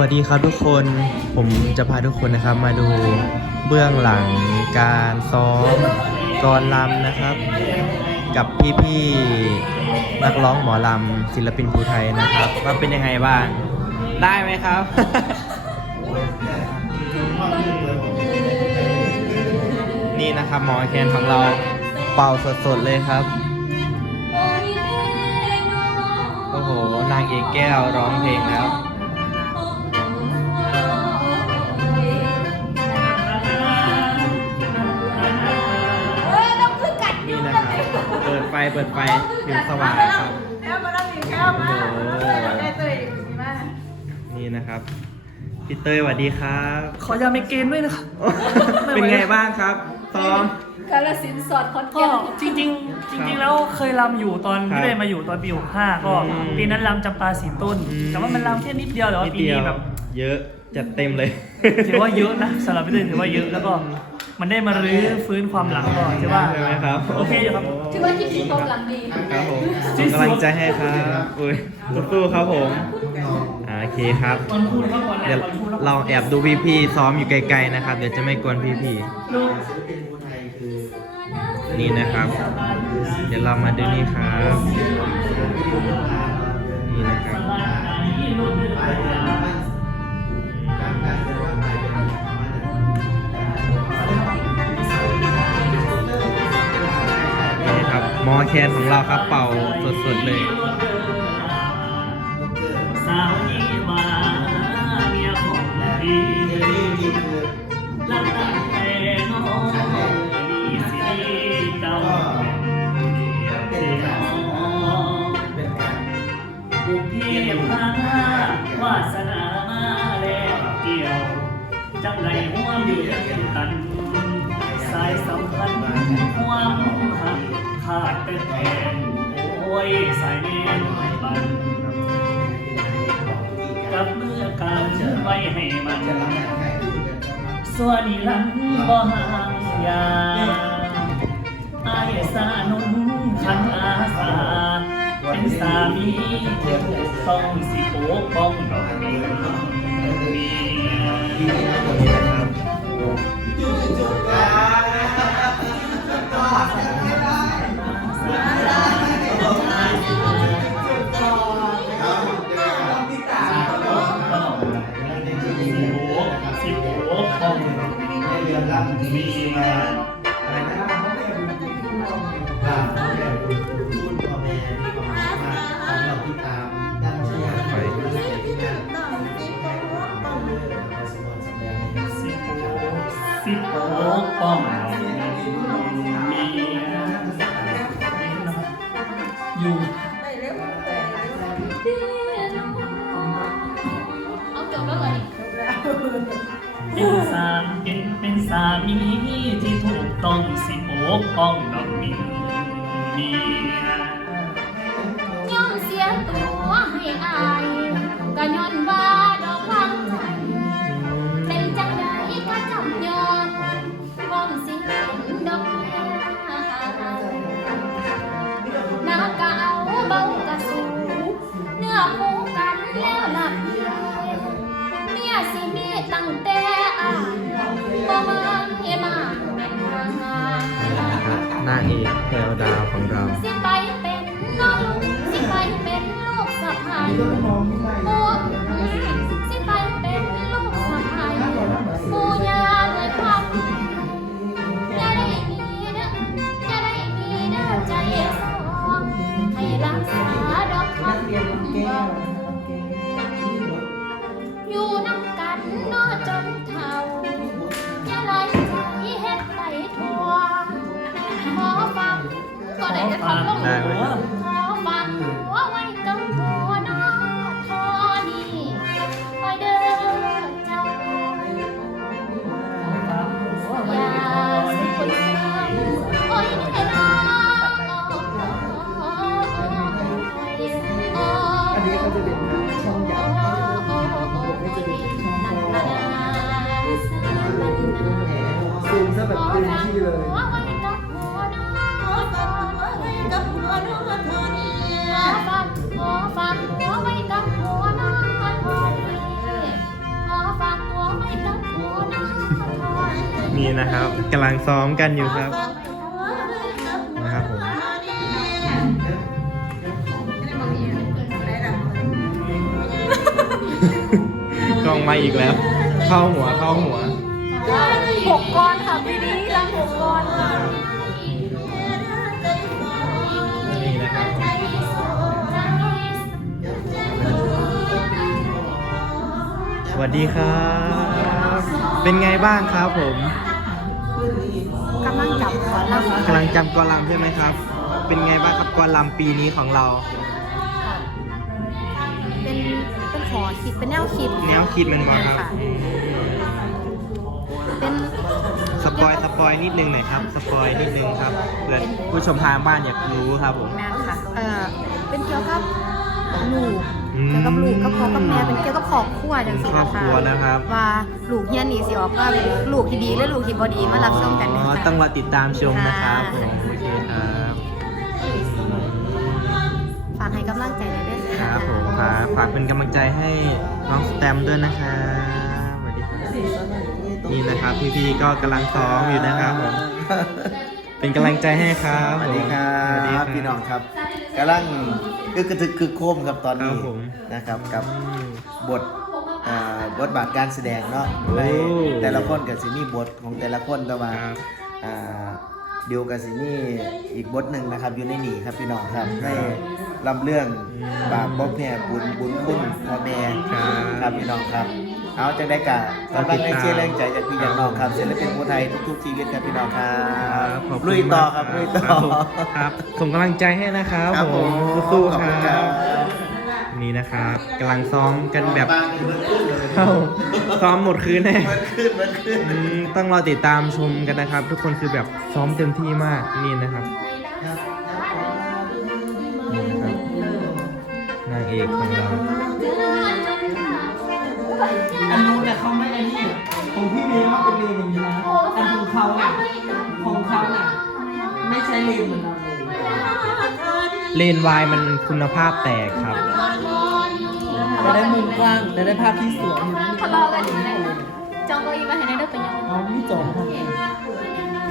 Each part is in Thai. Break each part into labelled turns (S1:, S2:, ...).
S1: วัสดีครับทุกคน ผมจะพาทุกคนนะครับมาดูเบื้องหลังการซ้อมกรลำนะครับ กับพี่ๆนักร้องหมอลำศิลปินภูไทยนะครับ ว่าเป็นยังไงบ้าง ได้ไหมครับ นี่นะครับหมอแคนของเราเป่าสดๆเลยครับ โอ้โหนางเอกแก้วร้องเพลงแล้ว เปิดไฟเปิดไฟถึงสว่างครับ
S2: แล้วมาแล้วมีแก้วมาได้ตัวอีกมาก
S1: นี่นะครับพี่เต้ยสวัสดีครับ
S3: ขอยาไมเกรนด้วยนะครับ
S1: เป็นไงบ้างครับซ้อม
S2: กาลสินสอดคอน
S3: ก็จริงๆจริงๆแล้วเคยรำอยู่ตอน
S1: ครับ
S3: ที่ได้มาอยู่ตอนปี65ก็
S1: อืม
S3: ปีนั้นรำจำปาสีต้น
S1: อืม
S3: แต่ว่ามันรำแค่นิดเดียวแต่ว่า
S1: นิด
S3: ปี
S1: เดียว
S3: นี้แบบ
S1: เยอะจัดเต็มเลย
S3: ถือว่าเยอะนะสำหรับพี่เต้ยถือว่าเยอะแล้วก็ มันได้มารื้อฟื้นความหลังก็ถือว่า
S1: ใช่ไหมครับ
S3: โอเคอยู่ครับ
S2: ถือว่าคิดถึงตรงหลังดี
S1: ครับผมส่งกำลังใจให้ครับอุ้ยสู้ๆครับผมอ่าโอเคครับ
S3: ตอนพูดครับก่อนแร
S1: เดี๋ย
S3: ก
S1: ว
S3: ตอนพูดครับ
S1: เราแอบดูพี่ๆซ้อมอยู่ไกลๆนะครับ เดี๋ยวจะไม่กวนพี่
S3: ดู
S1: ๆนี่นะครับ เดี๋ยวเรามาดูนี่ครับนี่นะครับ หมอแคนของเราครับเป่าสดๆเลย
S3: สาวนี้มาเมียของพี่ เป็นแทนโอ้ยสายเนียนบันกับเมื่อการไว้ให้มันส่วนนิรันดร์บ่ห่างยาอายสานุนขันอาสา เป็นสามีที่ถูกต้องสิปกป้องดอกเบี้ย สิบหกห้องมีอยู่
S2: เอาจบแล้วเลย
S3: เป็นสามเป็นเป็นสามีที่ถูกต้องสิปกป้องดอกมีเมีย
S2: ย่อมเสียตัวให้อา ตั้งแต่อายบ่มาเฮมาเป็นทางงาน
S1: หน้าเอกแพรวดาวของเรา
S2: สิไปเป็นน้องสิไปเป็นลูกสะพ้าย กันเนอจนเฒ่าจะไล่ใจเฮ็ดไปทั่วขอฟังก็ได้จะทำลง
S1: ได้ไหม
S4: แบบเต็มที่เลย
S1: นี่นะครับกำลังซ้อมกันอยู่ครับ นะครับผมกล้องมาอีกแล้ว เข้าหัวเข้าหัว
S2: หกก้อนค่ะปีนี้รำหกก้อนค่ะ
S1: นี่นะครับสวัสดีครับ เป็นไงบ้างครับผม
S2: กำลังจับก่อนนะคะ
S1: กำลังจำกอลัมใช่ไหมครับ เป็นไงบ้างครับกอลัมปีนี้ของเรา
S2: เป็นเป็นขอคิดเป็นแนวคิด
S1: แนวคิดมันมาครับะ
S2: เป็น
S1: สปอยสปอยนิดนึงหน่อยครับ สปอยนิดนึงครับเผื่อผู้ชมทางบ้านอยากรู้ครับผม
S2: แม่ค่ะเอ่อเป็นเกี่ยวกับลูก
S1: อืม
S2: เกี่ยวกับลูกกับพ่อกับแม่เป็นเกี่ยวกับครอบครัวจังสิ
S1: ครอบครัวนะครับ
S2: ว่าลูกเฮียนนี่สิออกว่าเป็นลูกที่ดีหรือลูกที่บ่ดีมารับชมกัน
S1: อ๋
S2: นะ
S1: อ
S2: คะ
S1: ต้องรอติดตามชมนะครับผ
S2: ค่ะ
S1: มโอเคครับ
S2: ฝากให้กำลังใจด้วยด้วย
S1: ค
S2: ค่ะ
S1: รับผมฝากฝากเป็นกำลังใจให้น้องสแตมด้วยนะครับสวัสดีครับ นี่นะครับ พี่ๆก็กำลังซ้อมอยู่นะครับผมเป็นกำลังใจให้ครับ
S4: สวัสดีครั
S1: สวัสดี
S4: บพี่น้องครับกำลังคือกระทึกคือโคมครับตอน
S1: ครั
S4: นี้
S1: บผม
S4: นะครับกับ
S1: อืม
S4: บทอ่าบทบาทการแสดงเนาะ
S1: โอ้
S4: ในแต่ละคนกับสิมีบทของแต่ละคนแต่ว่า
S1: ครับ
S4: อ่าเดียวกับสิมีอีกบทหนึ่งนะครับอยู่ในนี่ครับพี่น้องครับในลำเรื่องบาปบ่แพ้บุญบุญคุณพ่อแม่
S1: ครับ
S4: ครับพี่น้องครับ เอาจังได้กะกำลังในเชียร์แรงใจจากพี่จากน้องครับศิลปินผู้ไทยทุกๆชีวิตครับพี่น้องครั
S1: ครับ
S4: บ
S1: ขอบคุณ
S4: ลุยต่อ
S1: มาก
S4: ครับลุยต่
S1: ครั
S4: อบ
S1: ผมครับส่งกำลังใจให้นะครับ
S4: ครับ
S1: ผ
S4: ผม
S1: มสู้
S4: ขอบ
S1: ๆค
S4: คุณค
S1: รั
S4: รั
S1: บบนี่นะครับกำลังซ้อมกันแบบเข้าซ้อมหมดคืนแน่
S4: มันขึ้นมันขึ้น
S1: อืมต้องรอติดตามชมกันนะครับ ทุกคนคือแบบซ้อมเต็มที่มากนี่นะครับนี่นะครับนางเอกของเรา
S5: อันนู้นเนี่ยเขาไม่อันนี้ของพี่เมย์เขาเป็นเลนอย่างนี้นะอันของเขาน่ะของเขาน่ะไม่ใช่เลนเหมือนเราเลย
S1: เลนวายมันคุณภาพแตกครับ
S5: แต่ได้มุมกว้างแต่ได้ภาพที่สวยอยู่
S2: ทะเลาะกันอยู่นะจองเก้าอี้มาให้ได้ด้วยเป็นยังไง
S5: เอาพี่จอมทำเอง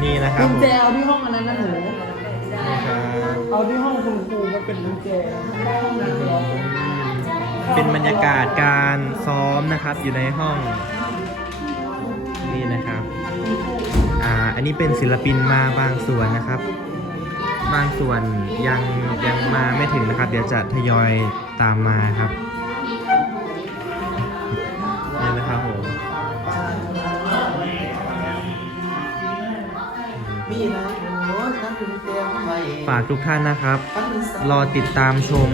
S1: นี่นะครั
S5: กุ
S1: บ
S5: ญ
S1: ผม
S5: แจเอาที่ห้องอันนั้นนะหนู
S1: ครับ
S5: เอาที่ห้องคุณครูมันเป็นกุญแจห้องกุญแจ
S1: เป็นบรรยากาศการซ้อมนะครับอยู่ในห้องนี่นะครับอ่าอันนี้เป็นศิลปินมาบางส่วนนะครับ บางส่วนยังยังมาไม่ถึงนะครับ เดี๋ยวจะทยอยตามมาครับนี่นะครับผม
S4: มีนะโอ้นั่งอยู่เตียงไฟ
S1: ฝากทุกท่านนะครับ รอติดตามชม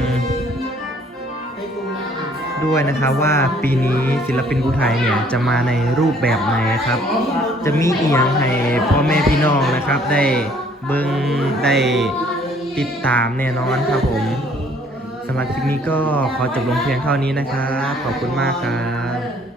S1: ด้วยนะครับว่าปีนี้ศิลปินผู้ไทยเนี่ยจะมาในรูปแบบไหนครับ จะมีเอียงให้พ่อแม่พี่น้องนะครับ ได้เบิ้งได้ติดตามแน่นอนครับผมสำหรับคลิปนี้ก็ขอจบลงเพียงเท่านี้นะครับ ขอบคุณมากครับ